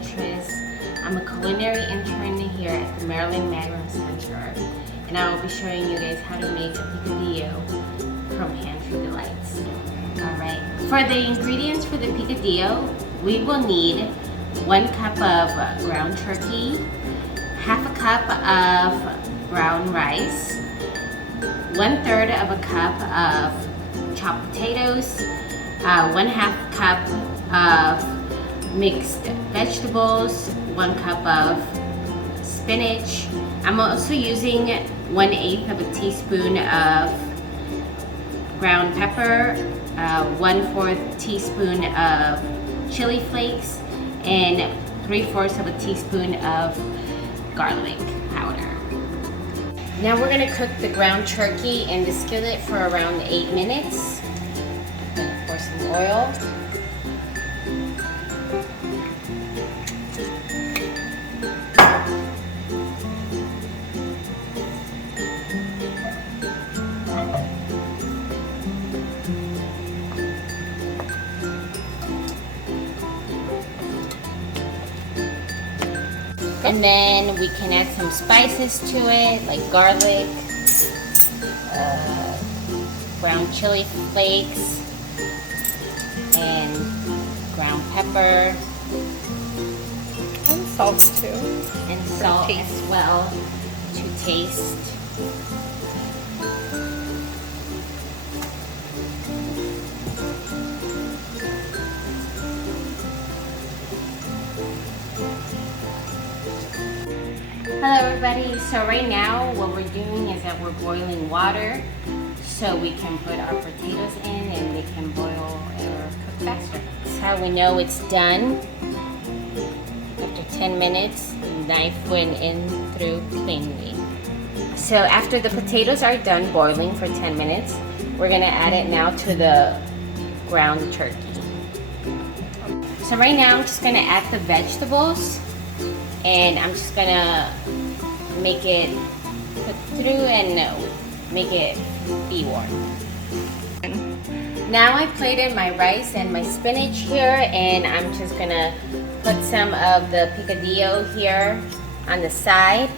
waitress. I'm a culinary intern here at the Maryland Magnum Center, and I will be showing you guys how to make a picadillo from Pantry Delights. Alright, for the ingredients for the picadillo, we will need 1 cup of ground turkey, half a cup of brown rice, 1/3 of a cup of chopped potatoes, 1/2 cup of mixed vegetables, 1 cup of spinach. I'm also using 1/8 of a teaspoon of ground pepper, 1/4 teaspoon of chili flakes, and 3/4 of a teaspoon of garlic powder. Now we're going to cook the ground turkey in the skillet for around 8 minutes. I'm going to pour some oil. And then we can add some spices to it, like garlic, ground chili flakes, and ground pepper. And salt too. And salt as well to taste. Hello everybody, so right now what we're doing is that we're boiling water so we can put our potatoes in and they can boil or cook faster. That's how we know it's done. After 10 minutes, the knife went in through cleanly. So after the potatoes are done boiling for 10 minutes, we're gonna add it now to the ground turkey. So right now I'm just gonna add the vegetables. And I'm just gonna make it cook through and make it be warm. Now I plated my rice and my spinach here, and I'm just gonna put some of the picadillo here on the side.